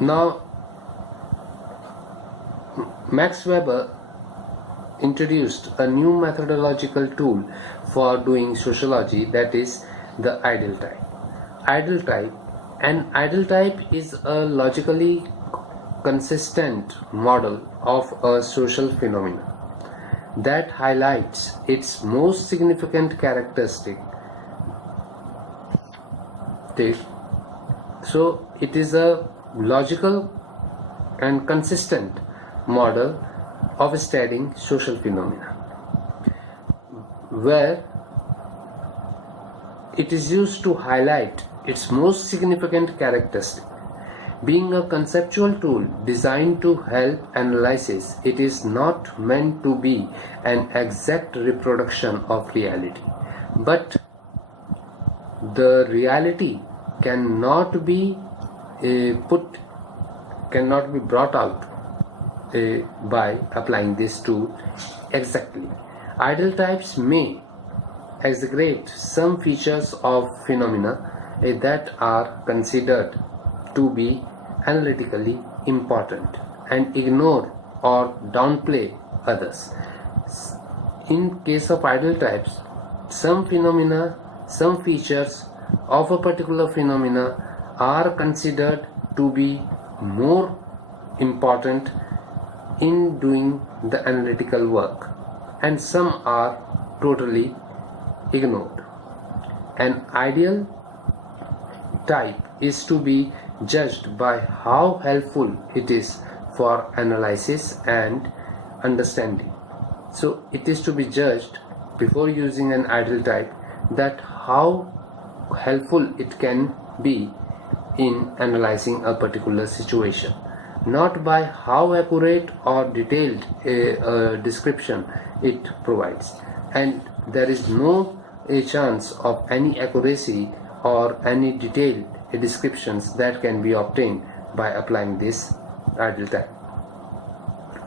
Now, Max Weber introduced a new methodological tool for doing sociology, that is the ideal type. Ideal type An ideal type is a logically consistent model of a social phenomenon that highlights its most significant characteristic. So it is a logical and consistent model of studying social phenomena, where it is used to highlight its most significant characteristic. Being a conceptual tool designed to help analysis, it is not meant to be an exact reproduction of reality, but the reality cannot be brought out by applying this tool exactly. Ideal types may exaggerate some features of phenomena that are considered to be analytically important and ignore or downplay others. In case of ideal types, some features of a particular phenomena are considered to be more important in doing the analytical work, and some are totally ignored. An ideal type is to be judged by how helpful it is for analysis and understanding. So it is to be judged before using an ideal type that how helpful it can be in analyzing a particular situation, not by how accurate or detailed a description it provides. And there is no chance of any accuracy or any detailed descriptions that can be obtained by applying this ideal type.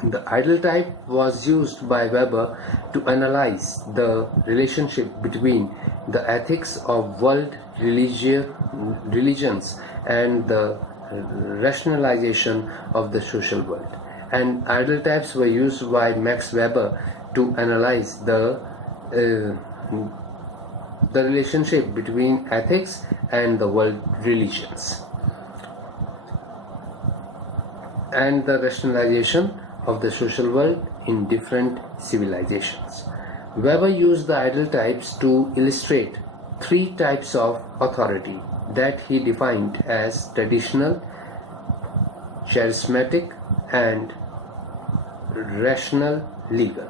The ideal type was used by Weber to analyze the relationship between the ethics of world religions and the rationalization of the social world. And ideal types were used by Max Weber to analyze the relationship between ethics and the world religions and the rationalization of the social world in different civilizations. Weber used the ideal types to illustrate three types of authority that he defined as traditional, charismatic, and rational legal.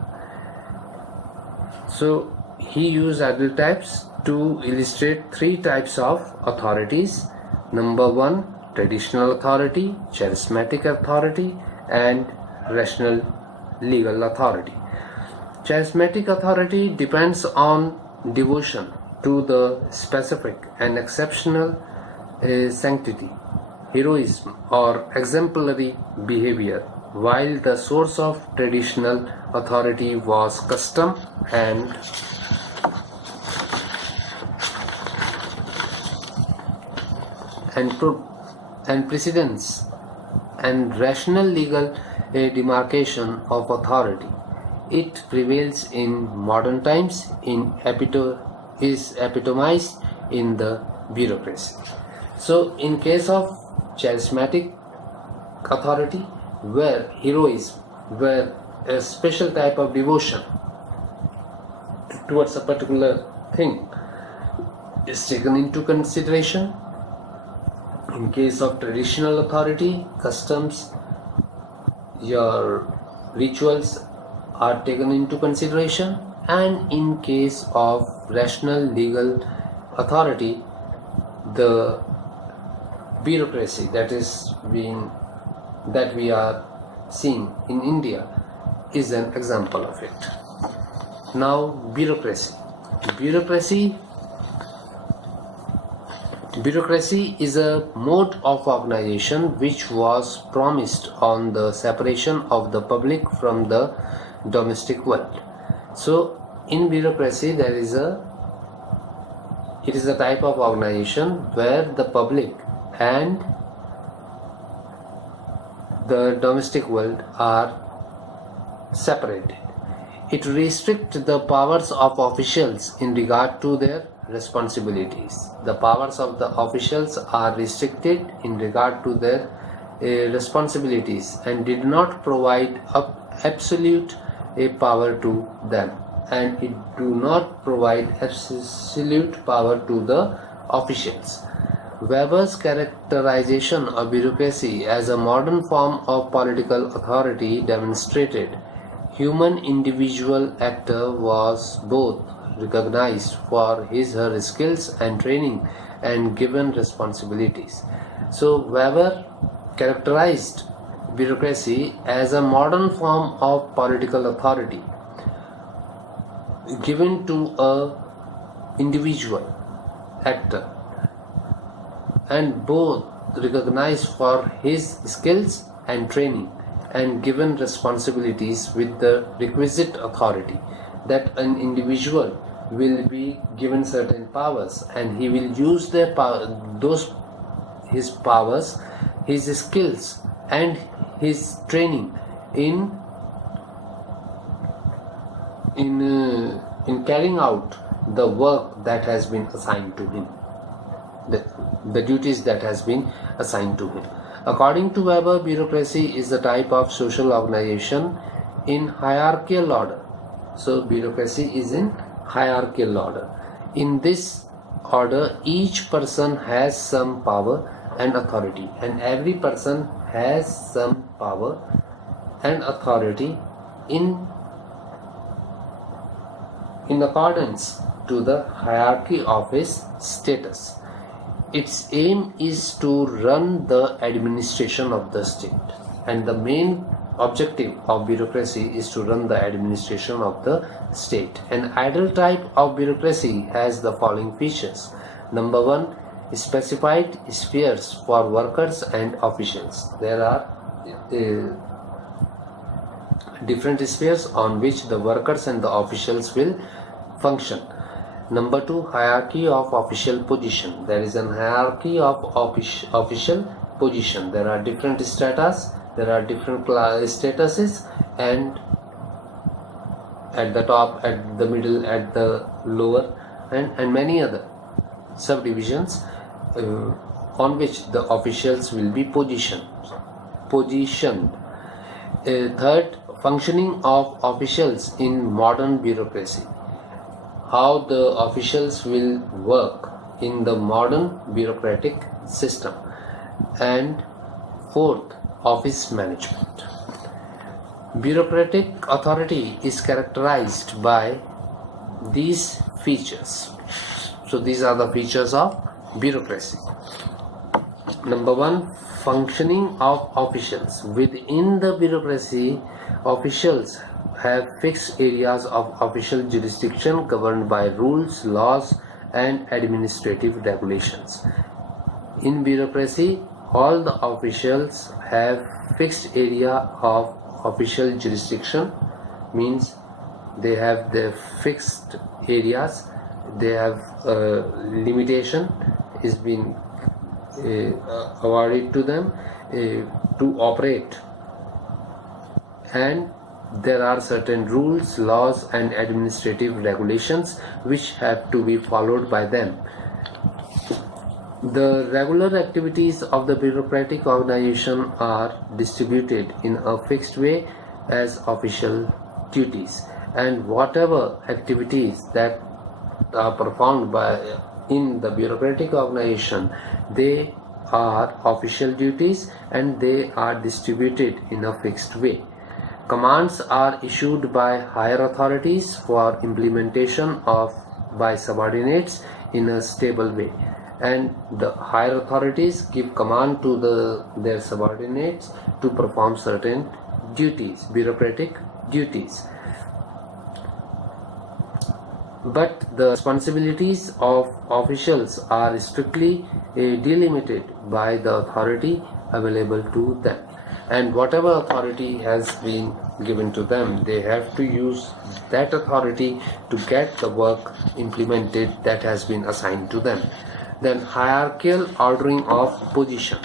So he used ideal types to illustrate three types of authorities. Number one, traditional authority, charismatic authority, and rational legal authority. Charismatic authority depends on devotion to the specific and exceptional sanctity, heroism, or exemplary behavior, while the source of traditional authority was custom and precedence. And rational legal demarcation of authority, it prevails in modern times, is epitomized in the bureaucracy. So in case of charismatic authority, where heroism, where a special type of devotion towards a particular thing is taken into consideration. In case of traditional authority, customs, your rituals are taken into consideration, and in case of rational legal authority, the bureaucracy that we are seeing in India is an example of it. Now, bureaucracy is a mode of organization which was premised on the separation of the public from the domestic world. So in bureaucracy it is a type of organization where the public and the domestic world are separated. It restricts the powers of officials in regard to their responsibilities. The powers of the officials are restricted in regard to their responsibilities and did not provide absolute power to them, and it do not provide absolute power to the officials. Weber's characterization of bureaucracy as a modern form of political authority demonstrated human individual actor was both recognized for her skills and training and given responsibilities. So Weber characterized bureaucracy as a modern form of political authority given to a individual actor and both recognized for his skills and training and given responsibilities with the requisite authority, that an individual will be given certain powers and he will use their power, his powers, his skills and his training in carrying out the work that has been assigned to him, the duties that has been assigned to him. According to Weber, bureaucracy is a type of social organization in hierarchical order. So bureaucracy is in hierarchical order. In this order, each person has some power and authority, and every person has some power and authority in accordance to the hierarchy of his status. Its aim is to run the administration of the state, and the main objective of bureaucracy is to run the administration of the state. An ideal type of bureaucracy has the following features. Number one, specified spheres for workers and officials. There are different spheres on which the workers and the officials will function. Number two, hierarchy of official position. There is an hierarchy of official position. There are different stratas, there are different statuses, and at the top, at the middle, at the lower, and many other subdivisions on which the officials will be positioned. Third, functioning of officials in modern bureaucracy. How the officials will work in the modern bureaucratic system. And fourth, office management. Bureaucratic authority is characterized by these features. So these are the features of bureaucracy. Number one, functioning of officials. Within the bureaucracy, officials have fixed areas of official jurisdiction governed by rules, laws, and administrative regulations. In bureaucracy, all the officials have fixed area of official jurisdiction, means they have their fixed areas, they have limitation is being awarded to them to operate, and there are certain rules, laws, and administrative regulations which have to be followed by them. The regular activities of the bureaucratic organization are distributed in a fixed way as official duties, and whatever activities that are performed in the bureaucratic organization, they are official duties and they are distributed in a fixed way. Commands are issued by higher authorities for implementation by subordinates in a stable way, and the higher authorities give command to their subordinates to perform certain duties, bureaucratic duties. But the responsibilities of officials are strictly delimited by the authority available to them, and whatever authority has been given to them, they have to use that authority to get the work implemented that has been assigned to them. Then hierarchical ordering of position.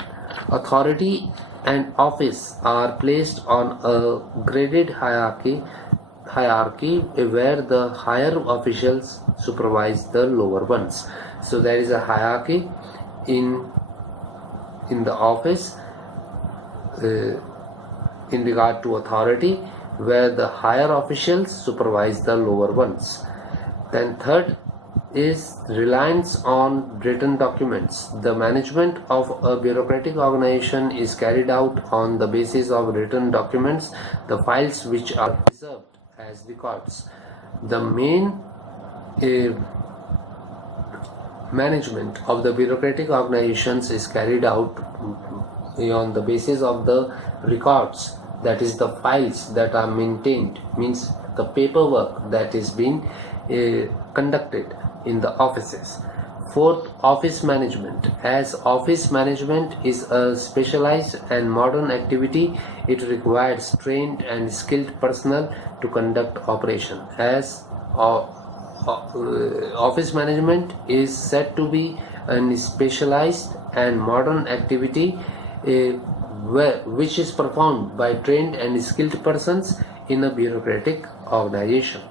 Authority and office are placed on a graded hierarchy where the higher officials supervise the lower ones. So there is a hierarchy in the office in regard to authority, where the higher officials supervise the lower ones. Then third is reliance on written documents. The management of a bureaucratic organization is carried out on the basis of written documents, the files which are preserved as records. The main management of the bureaucratic organizations is carried out on the basis of the records, that is the files that are maintained, means the paperwork that is being conducted in the offices. Fourth, office management. As office management is a specialized and modern activity, it requires trained and skilled personnel to conduct operation. As office management is said to be a specialized and modern activity which is performed by trained and skilled persons in a bureaucratic organization.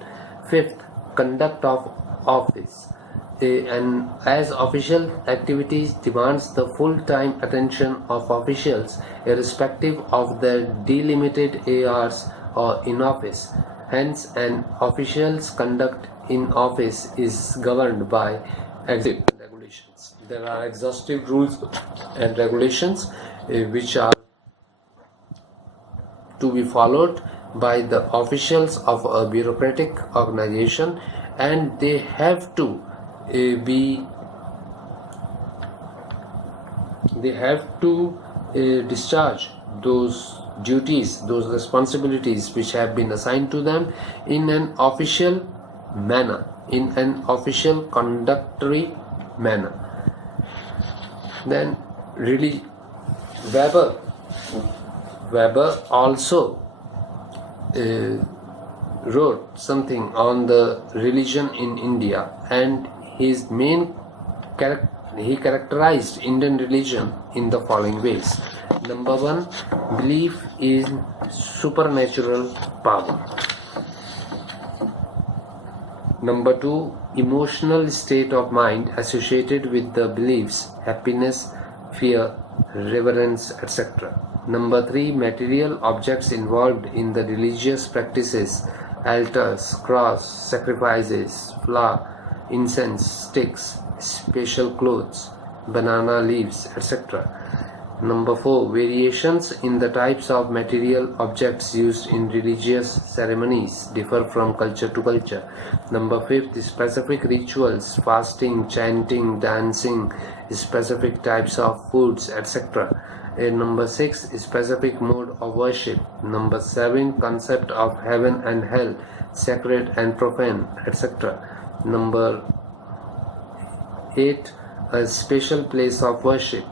Fifth, conduct of office. And as official activities demands the full-time attention of officials irrespective of their delimited hours or in office. Hence, an official's conduct in office is governed by executive regulations. There are exhaustive rules and regulations which are to be followed by the officials of a bureaucratic organization, and they have to discharge those duties, those responsibilities which have been assigned to them in an official manner, in an official conductory manner. Then really Weber also wrote something on the religion in India, and his main he characterized Indian religion in the following ways. Number one, belief in supernatural power. Number two, emotional state of mind associated with the beliefs, happiness, fear, reverence, etc. Number three, material objects involved in the religious practices, altars, cross, sacrifices, flower, incense, sticks, special clothes, banana leaves, etc. Number four, variations in the types of material objects used in religious ceremonies differ from culture to culture. Number fifth, specific rituals, fasting, chanting, dancing, specific types of foods, etc. Number six, specific mode of worship. Number seven, concept of heaven and hell, sacred and profane, etc. Number 8, a special place of worship.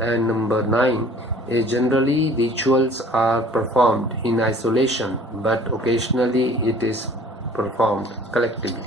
And number 9, generally rituals are performed in isolation, but occasionally it is performed collectively.